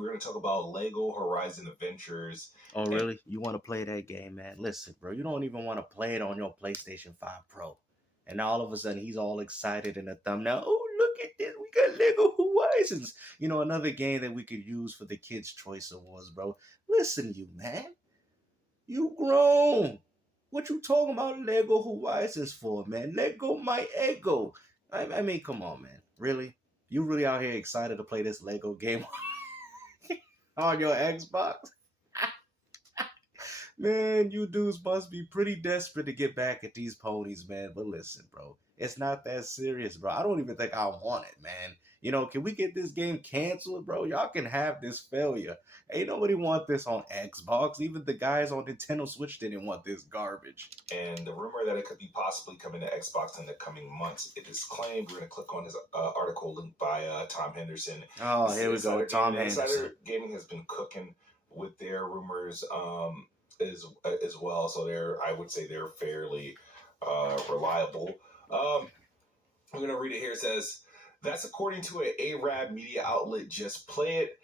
we're going to talk about Lego Horizon Adventures. Oh, And really? You want to play that game, man? Listen, bro, you don't even want to play it on your PlayStation 5 Pro. And now all of a sudden he's all excited in the thumbnail. Oh, look at this. We got Lego Horizons. You know, another game that we could use for the Kids' Choice Awards, bro. Listen, you, man. You grown. What you talking about Lego Horizons for, man? Let go my ego. I mean, come on, man. Really? You really out here excited to play this Lego game on your Xbox? Man, you dudes must be pretty desperate to get back at these ponies, man. But listen, bro, it's not that serious, bro. I don't even think I want it, man. You know, can we get this game canceled, bro? Y'all can have this failure. Ain't nobody want this on Xbox. Even the guys on Nintendo Switch didn't want this garbage. and the rumor that it could be possibly coming to Xbox in the coming months, it is claimed. We're going to click on his article linked by Tom Henderson. Oh, here we go, Tom Henderson. Insider Gaming has been cooking with their rumors as well, so I would say they're fairly reliable. I'm going to read it here. It says, that's according to an Arab media outlet, Just Play It,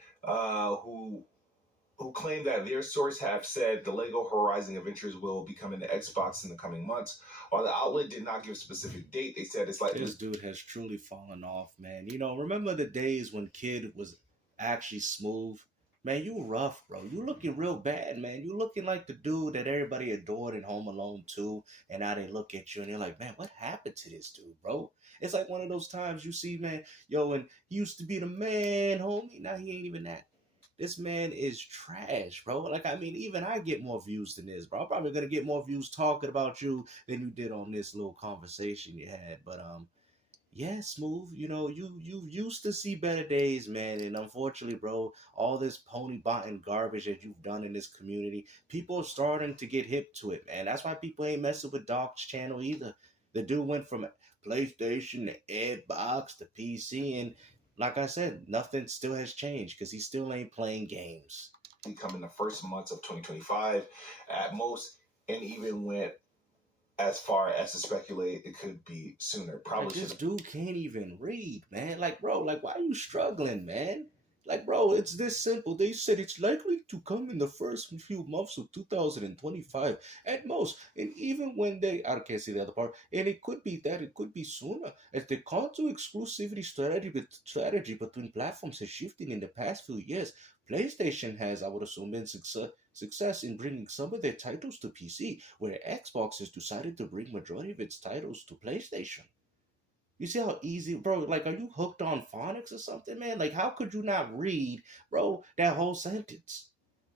who claim that their source have said the Lego Horizon Adventures will be coming to Xbox in the coming months. While the outlet did not give a specific date, they said it's like... This dude has truly fallen off, man. You know, remember the days when Kid was actually smooth? Man, you rough, bro. You looking real bad, man. You looking like the dude that everybody adored in Home Alone 2, and now they look at you and you're like, man, what happened to this dude, bro? It's like one of those times you see, man, yo, and he used to be the man, homie. Now he ain't even that. This man is trash, bro. Like, I mean, even I get more views than this, bro. I'm probably gonna get more views talking about you than you did on this little conversation you had. But yeah, Smooth, you know, you used to see better days, man. And unfortunately, bro, all this pony botting garbage that you've done in this community, people are starting to get hip to it, man. That's why people ain't messing with Doc's channel either. The dude went from PlayStation to Xbox to PC, and like I said, nothing still has changed because he still ain't playing games. Come in the first months of 2025 at most, and even went as far as to speculate it could be sooner. Probably like, this dude can't even read, man. Like, bro, like, why are you struggling, man? Like, bro, it's this simple. They said it's likely to come in the first few months of 2025 at most. And even when I can't see the other part, and it could be that, it could be sooner. As the console exclusivity strategy between platforms has shifted in the past few years, PlayStation has, I would assume, been success in bringing some of their titles to PC, where Xbox has decided to bring majority of its titles to PlayStation. You see how easy, bro? Like, are you hooked on phonics or something, man? Like, how could you not read, bro, that whole sentence?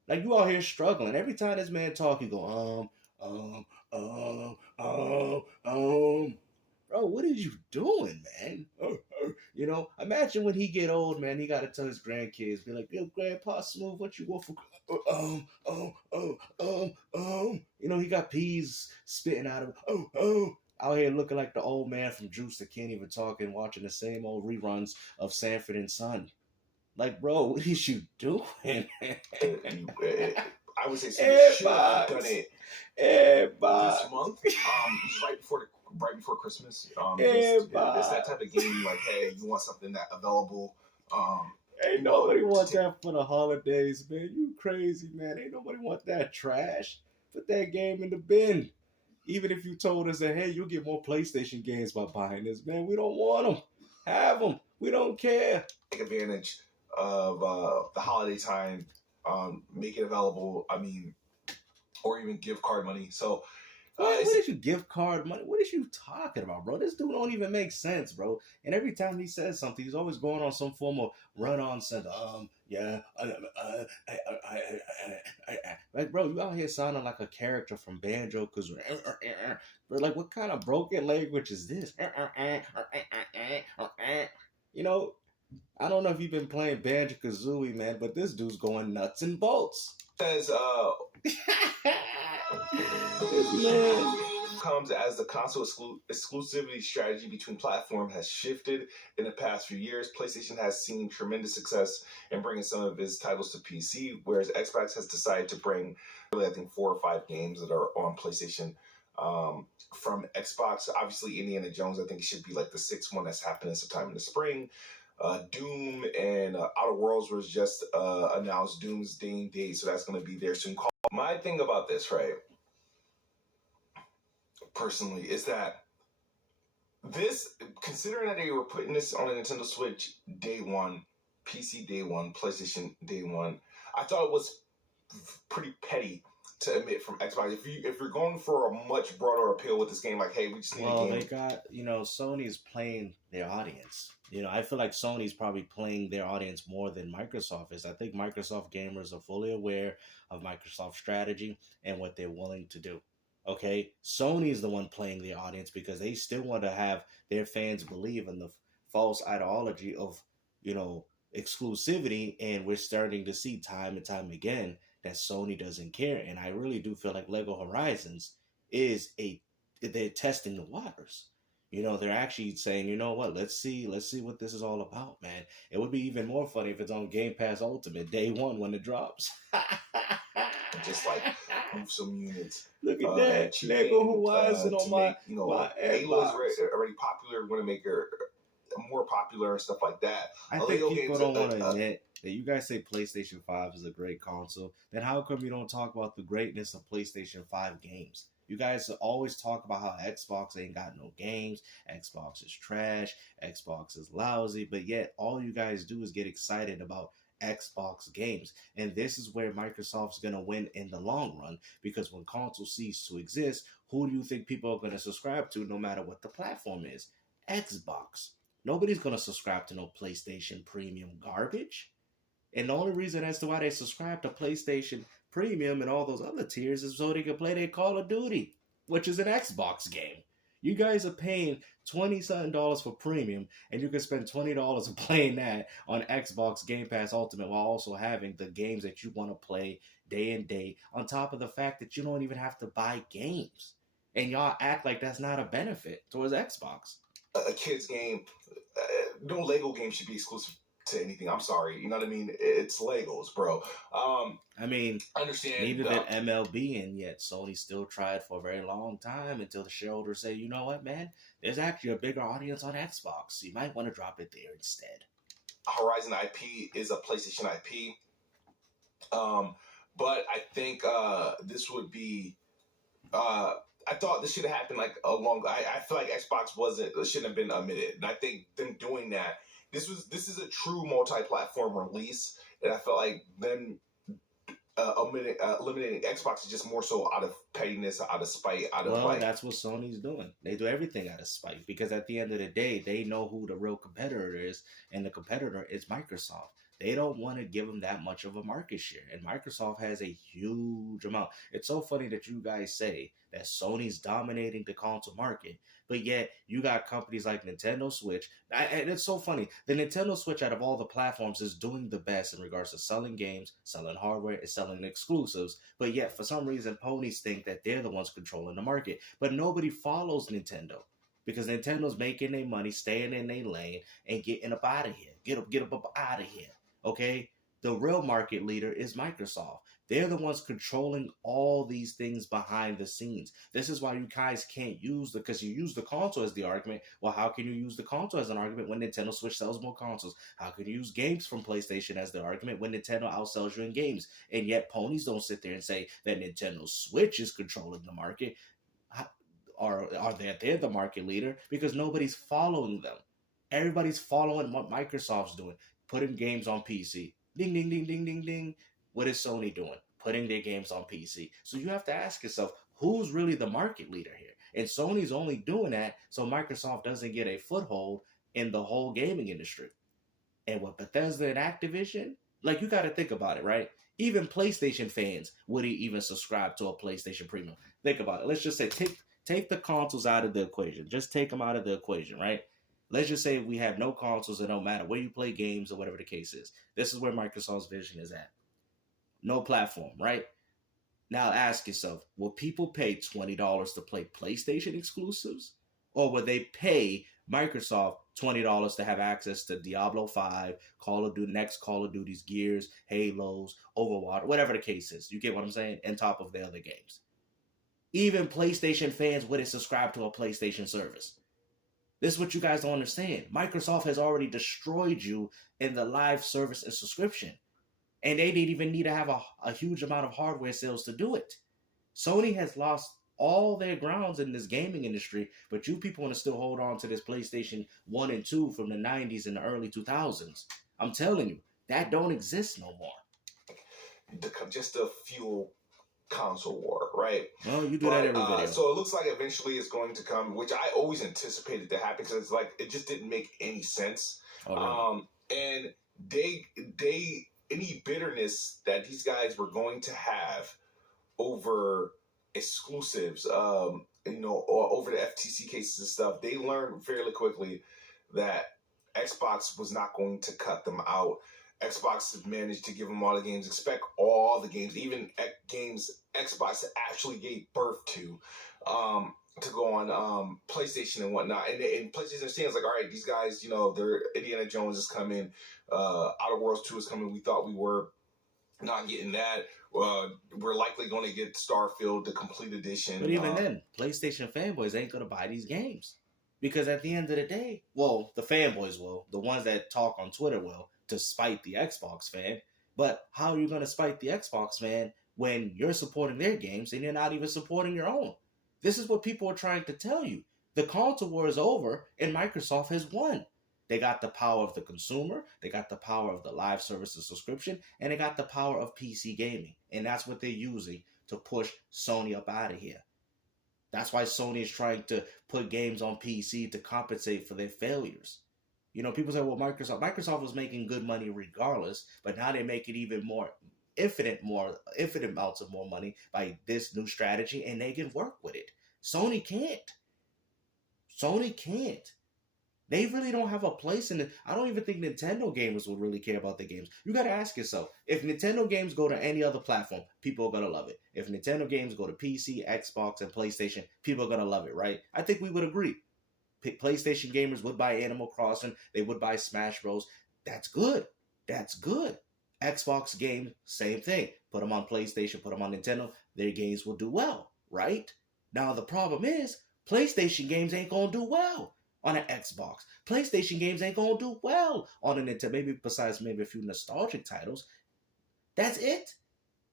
Like, you out here struggling. Every time this man talk, you go, Bro, what are you doing, man? You know, imagine when he get old, man, he got to tell his grandkids, be like, yo, Grandpa Smooth, what you want for... You know, he got peas spitting out of out here looking like the old man from Juice that can't even talk and watching the same old reruns of Sanford and Son. Like, bro, what is you doing? I would say Sony should have done it this month. Right before Christmas. It's that type of game. Like, hey, you want something that available. Ain't nobody want that for the holidays, man. You crazy, man. Ain't nobody want that trash. Put that game in the bin. Even if you told us that, hey, you'll get more PlayStation games by buying this, man, we don't want them. Have them. We don't care. Take advantage of the holiday time. Make it available. I mean, or even gift card money. So, what is you gift card money? What is you talking about, bro? This dude don't even make sense, bro. And every time he says something, he's always going on some form of run-on sense. Like, bro, you out here sounding like a character from Banjo, cause like, what kind of broken language is this? You know, I don't know if you've been playing Banjo-Kazooie, man, but this dude's going nuts and bolts. Says, comes as the console exclusivity strategy between platforms has shifted in the past few years. PlayStation has seen tremendous success in bringing some of its titles to PC, whereas Xbox has decided to bring, I think, 4 or 5 games that are on PlayStation from Xbox. Obviously, Indiana Jones, I think it should be like the 6th one that's happening sometime in the spring. Doom and Outer Worlds was just announced. Doomsday Date, so that's going to be there soon. My thing about this, right, personally, is that this, considering that they were putting this on a Nintendo Switch day one, PC day one, PlayStation day one, I thought it was pretty petty to admit from Xbox. If you're going for a much broader appeal with this game, like, hey, we just need a game. They got, Sony's playing their audience. I feel like Sony's probably playing their audience more than Microsoft is. I think Microsoft gamers are fully aware of Microsoft's strategy and what they're willing to do. Okay, Sony's the one playing their audience because they still want to have their fans believe in the false ideology of, exclusivity, and we're starting to see time and time again that Sony doesn't care. And I really do feel like Lego Horizons they're testing the waters. They're actually saying, you know what, let's see what this is all about, man. It would be even more funny if it's on Game Pass Ultimate day one when it drops. Just like move some units. Look at that. Lego Horizon on my Halo's already popular. We're going to make her more popular and stuff like that. I think people don't want to admit that you guys say PlayStation 5 is a great console. Then how come you don't talk about the greatness of PlayStation 5 games? You guys always talk about how Xbox ain't got no games, Xbox is trash, Xbox is lousy, but yet all you guys do is get excited about Xbox games. And this is where Microsoft's going to win in the long run, because when consoles cease to exist, who do you think people are going to subscribe to no matter what the platform is? Xbox. Nobody's going to subscribe to no PlayStation Premium garbage. And the only reason as to why they subscribe to PlayStation Premium and all those other tiers is so they can play their Call of Duty, which is an Xbox game. You guys are paying $20-something for premium, and you can spend $20 playing that on Xbox Game Pass Ultimate while also having the games that you want to play day and day, on top of the fact that you don't even have to buy games. And y'all act like that's not a benefit towards Xbox. A kid's game, no Lego game should be exclusive to anything. I'm sorry, you know what I mean? It's Legos, bro. I understand. Neither did MLB, and yet Sony still tried for a very long time until the shareholders say, you know what, man? There's actually a bigger audience on Xbox, so you might want to drop it there instead. Horizon IP is a PlayStation IP, but I think this would be. I thought this should have happened like a long. I feel like Xbox shouldn't have been omitted, and I think them doing that. This is a true multi-platform release, and I felt like them eliminating Xbox is just more so out of pettiness, out of spite, that's what Sony's doing. They do everything out of spite, because at the end of the day, they know who the real competitor is, and the competitor is Microsoft. They don't want to give them that much of a market share, and Microsoft has a huge amount. It's so funny that you guys say that Sony's dominating the console market, but yet you got companies like Nintendo Switch, and it's so funny. The Nintendo Switch, out of all the platforms, is doing the best in regards to selling games, selling hardware, and selling exclusives, but yet for some reason ponies think that they're the ones controlling the market, but nobody follows Nintendo. Because Nintendo's making their money, staying in their lane, and getting up out of here. Get up out of here. Okay, the real market leader is Microsoft. They're the ones controlling all these things behind the scenes. This is why you guys can't because you use the console as the argument. Well, how can you use the console as an argument when Nintendo Switch sells more consoles? How can you use games from PlayStation as the argument when Nintendo outsells you in games? And yet ponies don't sit there and say that Nintendo Switch is controlling the market. Are they're the market leader, because nobody's following them. Everybody's following what Microsoft's doing. Putting games on PC. Ding, ding, ding, ding, ding, ding. What is Sony doing? Putting their games on PC. So you have to ask yourself, who's really the market leader here? And Sony's only doing that so Microsoft doesn't get a foothold in the whole gaming industry. And with Bethesda and Activision, like, you got to think about it, right? Even PlayStation fans wouldn't even subscribe to a PlayStation Premium. Think about it. Let's just say take the consoles out of the equation. Just take them out of the equation, right? Let's just say we have no consoles, and no matter where you play games or whatever the case is. This is where Microsoft's vision is at. No platform, right? Now ask yourself, will people pay $20 to play PlayStation exclusives? Or will they pay Microsoft $20 to have access to Diablo 5, Call of Duty, next Call of Duty's, Gears, Halos, Overwatch, whatever the case is? You get what I'm saying? On top of the other games. Even PlayStation fans wouldn't subscribe to a PlayStation service. This is what you guys don't understand. Microsoft has already destroyed you in the live service and subscription. And they didn't even need to have a huge amount of hardware sales to do it. Sony has lost all their grounds in this gaming industry, but you people want to still hold on to this PlayStation 1 and 2 from the 90s and the early 2000s. I'm telling you, that don't exist no more. Just a fuel console war, right? Well, you do that every video. So it looks like eventually it's going to come, which I always anticipated to happen because it's like it just didn't make any sense. Oh, really? And they any bitterness that these guys were going to have over exclusives, over the FTC cases and stuff, they learned fairly quickly that Xbox was not going to cut them out. Xbox has managed to give them all the games, expect all the games, even games Xbox actually gave birth to go on PlayStation and whatnot. And PlayStation stands like, all right, these guys, they're Indiana Jones is coming, Outer Worlds 2 is coming. We thought we were not getting that. We're likely going to get Starfield, the complete edition. But even then, PlayStation fanboys ain't going to buy these games. Because at the end of the day, well, the fanboys will. The ones that talk on Twitter will, to spite the Xbox fan. But how are you going to spite the Xbox fan when you're supporting their games and you're not even supporting your own? This is what people are trying to tell you. The console war is over and Microsoft has won. They got the power of the consumer, they got the power of the live services subscription, and they got the power of PC gaming. And that's what they're using to push Sony up out of here. That's why Sony is trying to put games on PC to compensate for their failures. People say, well, Microsoft was making good money regardless, but now they make it even more, infinite amounts of more money by this new strategy, and they can work with it. Sony can't. They really don't have a place in it. I don't even think Nintendo gamers would really care about the games. You got to ask yourself, if Nintendo games go to any other platform, people are going to love it. If Nintendo games go to PC, Xbox, and PlayStation, people are going to love it, right? I think we would agree. PlayStation gamers would buy Animal Crossing. They would buy Smash Bros. That's good. Xbox games, same thing. Put them on PlayStation, put them on Nintendo. Their games will do well, right? Now, the problem is, PlayStation games ain't going to do well on an Xbox. PlayStation games ain't going to do well on a Nintendo. Maybe besides maybe a few nostalgic titles. That's it.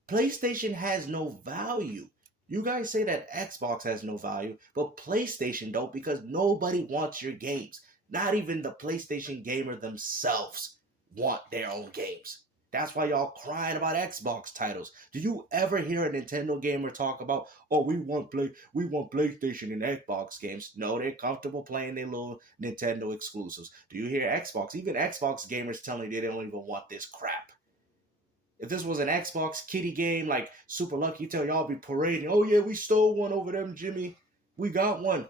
PlayStation has no value. You guys say that Xbox has no value, but PlayStation don't, because nobody wants your games. Not even the PlayStation gamer themselves want their own games. That's why y'all crying about Xbox titles. Do you ever hear a Nintendo gamer talk about, oh, we want PlayStation and Xbox games? No, they're comfortable playing their little Nintendo exclusives. Do you hear Xbox? Even Xbox gamers telling you they don't even want this crap. If this was an Xbox kiddie game like Super Lucky, you tell y'all be parading, oh yeah, we stole one over them, Jimmy. We got one.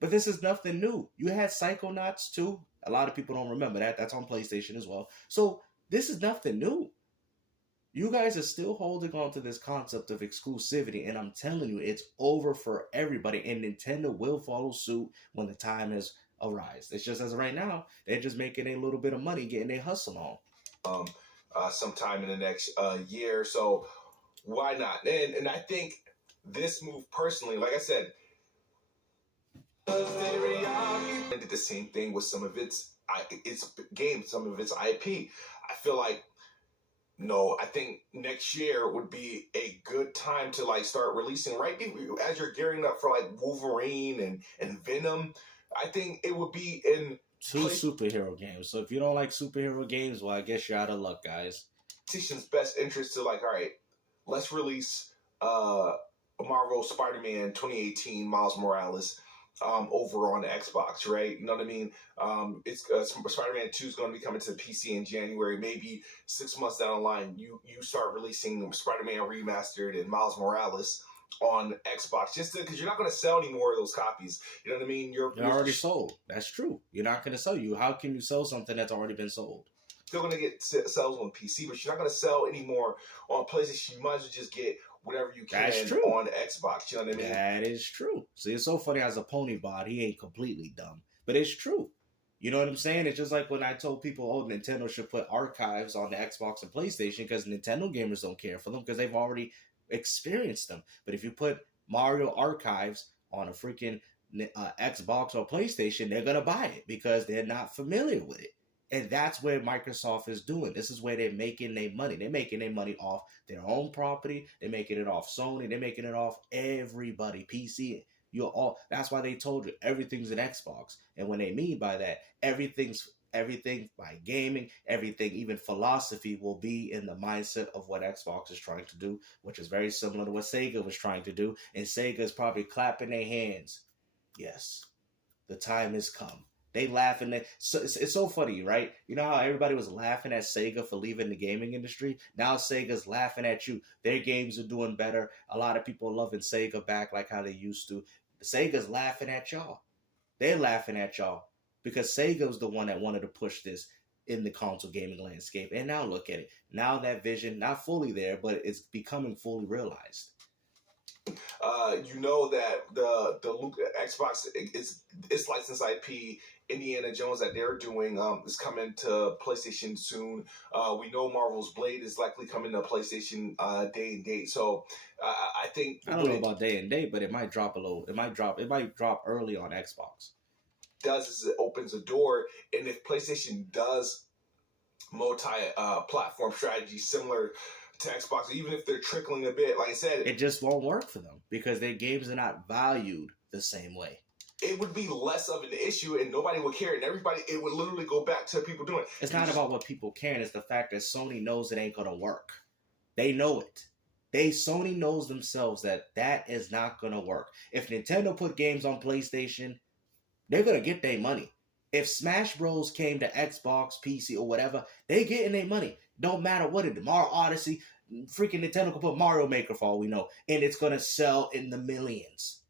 But this is nothing new. You had Psychonauts too. A lot of people don't remember that. That's on PlayStation as well. So this is nothing new. You guys are still holding on to this concept of exclusivity, and I'm telling you, it's over for everybody, and Nintendo will follow suit when the time has arrived. It's just as right now, they're just making a little bit of money, getting their hustle on. Sometime in the next year or so. Why not? And I think this move personally, like I said, did the same thing with some of its games, some of its IP. I feel like, I think next year would be a good time to start releasing, right as you're gearing up for Wolverine and Venom. I think it would be in two superhero games. So if you don't like superhero games, well, I guess you're out of luck, guys. PlayStation's best interest to all right, let's release Marvel Spider-Man 2018 Miles Morales over on the Xbox, right? You know what I mean? It's Spider-Man 2 is going to be coming to the PC in January. Maybe 6 months down the line, you start releasing Spider-Man Remastered and Miles Morales on Xbox, just because you're not going to sell any more of those copies. You know what I mean? You're already sold. That's true. You're not going to sell. How can you sell something that's already been sold? Still going to get sales on PC, but you're not going to sell anymore on PlayStation. You might as well just get whatever you can on Xbox. You know what I mean? That is true. See, it's so funny as a pony bot, he ain't completely dumb, but it's true. You know what I'm saying? It's just like when I told people, oh, Nintendo should put archives on the Xbox and PlayStation, because Nintendo gamers don't care for them because they've already experienced them. But if you put Mario archives on a freaking Xbox or PlayStation, they're gonna buy it because they're not familiar with it. And that's where Microsoft is doing. This is where they're making their money. They're making their money off their own property. They're making it off Sony. They're making it off everybody. PC. You're all. That's why they told you everything's an Xbox. And when they mean by that, everything by gaming, everything, even philosophy will be in the mindset of what Xbox is trying to do, which is very similar to what Sega was trying to do. And Sega is probably clapping their hands. Yes, the time has come. They laughing at so it's so funny, right? You know how everybody was laughing at Sega for leaving the gaming industry? Now Sega's laughing at you. Their games are doing better. A lot of people are loving Sega back like how they used to. Sega's laughing at y'all. They're laughing at y'all because Sega was the one that wanted to push this in the console gaming landscape. And now look at it. Now that vision, not fully there, but it's becoming fully realized. You know that the Xbox its licensed IP Indiana Jones that they're doing is coming to PlayStation soon. We know Marvel's Blade is likely coming to PlayStation day and date. So I think I don't know about day and date, but it might drop a little. It might drop early on Xbox. Does is it opens a door, and if PlayStation does multi-platform strategy similar to Xbox, even if they're trickling a bit, like I said, it just won't work for them because their games are not valued the same way. It would be less of an issue and nobody would care, and it would literally go back to people doing it. It's not about what people care, it's the fact that Sony knows it ain't gonna work. They know it. Sony knows themselves that is not gonna work. If Nintendo put games on PlayStation, they're gonna get their money. If Smash Bros came to Xbox, PC, or whatever, they getting their money. Don't matter what it is. Mario Odyssey, freaking Nintendo could put Mario Maker for all we know, and it's gonna sell in the millions.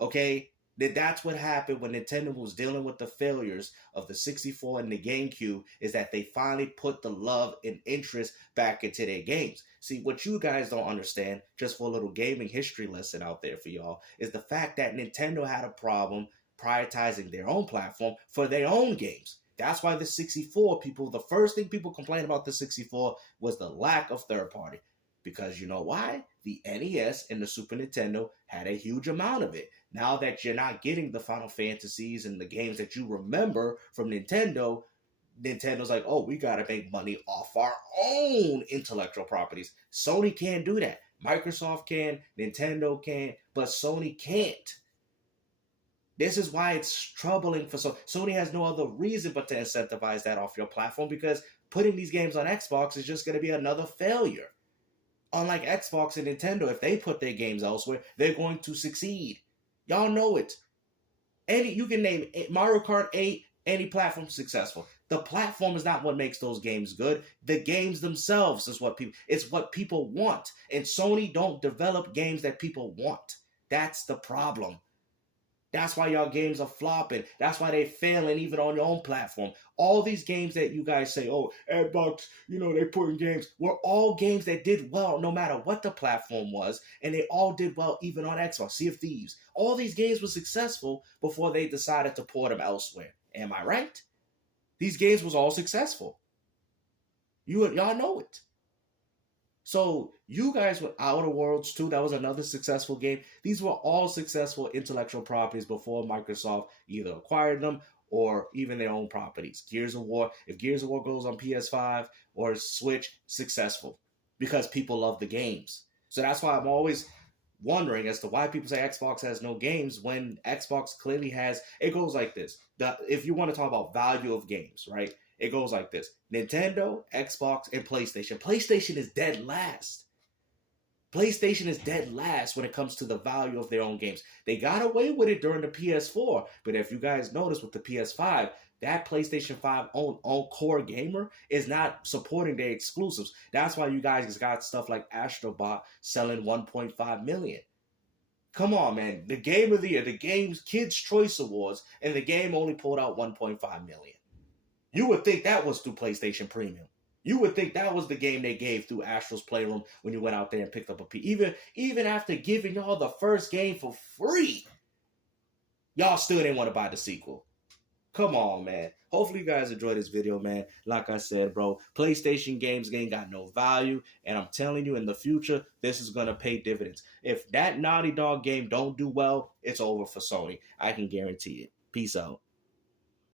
Okay? That's what happened when Nintendo was dealing with the failures of the 64 and the GameCube, is that they finally put the love and interest back into their games. See, what you guys don't understand, just for a little gaming history lesson out there for y'all, is the fact that Nintendo had a problem prioritizing their own platform for their own games. That's why the 64 the first thing people complained about the 64 was the lack of third party. Because you know why? The NES and the Super Nintendo had a huge amount of it. Now that you're not getting the Final Fantasies and the games that you remember from Nintendo, Nintendo's like, oh, we got to make money off our own intellectual properties. Sony can't do that. Microsoft can, Nintendo can, but Sony can't. This is why it's troubling for Sony has no other reason but to incentivize that off your platform, because putting these games on Xbox is just going to be another failure. Unlike Xbox and Nintendo, if they put their games elsewhere, they're going to succeed. Y'all know it. You can name Mario Kart 8, any platform successful. The platform is not what makes those games good. The games themselves is it's what people want. And Sony don't develop games that people want. That's the problem. That's why y'all games are flopping. That's why they're failing even on your own platform. All these games that you guys say, oh, Xbox, they put in games, were all games that did well no matter what the platform was, and they all did well even on Xbox. Sea of Thieves. All these games were successful before they decided to port them elsewhere. Am I right? These games was all successful. Y'all know it. So you guys with Outer Worlds 2, that was another successful game. These were all successful intellectual properties before Microsoft either acquired them or even their own properties. Gears of War, if Gears of War goes on PS5 or Switch, successful because people love the games. So that's why I'm always wondering as to why people say Xbox has no games when Xbox clearly has. It goes like this. If you want to talk about value of games, right? It goes like this. Nintendo, Xbox, and PlayStation. PlayStation is dead last. PlayStation is dead last when it comes to the value of their own games. They got away with it during the PS4, but if you guys notice with the PS5, that PlayStation 5 own core gamer is not supporting their exclusives. That's why you guys got stuff like Astrobot selling 1.5 million. Come on, man. The Game of the Year, the game's Kids' Choice Awards, and the game only pulled out 1.5 million. You would think that was through PlayStation Premium. You would think that was the game they gave through Astro's Playroom when you went out there and picked up a P. Even after giving y'all the first game for free, y'all still didn't want to buy the sequel. Come on, man. Hopefully you guys enjoyed this video, man. Like I said, bro, PlayStation games ain't got no value. And I'm telling you, in the future, this is going to pay dividends. If that Naughty Dog game don't do well, it's over for Sony. I can guarantee it. Peace out.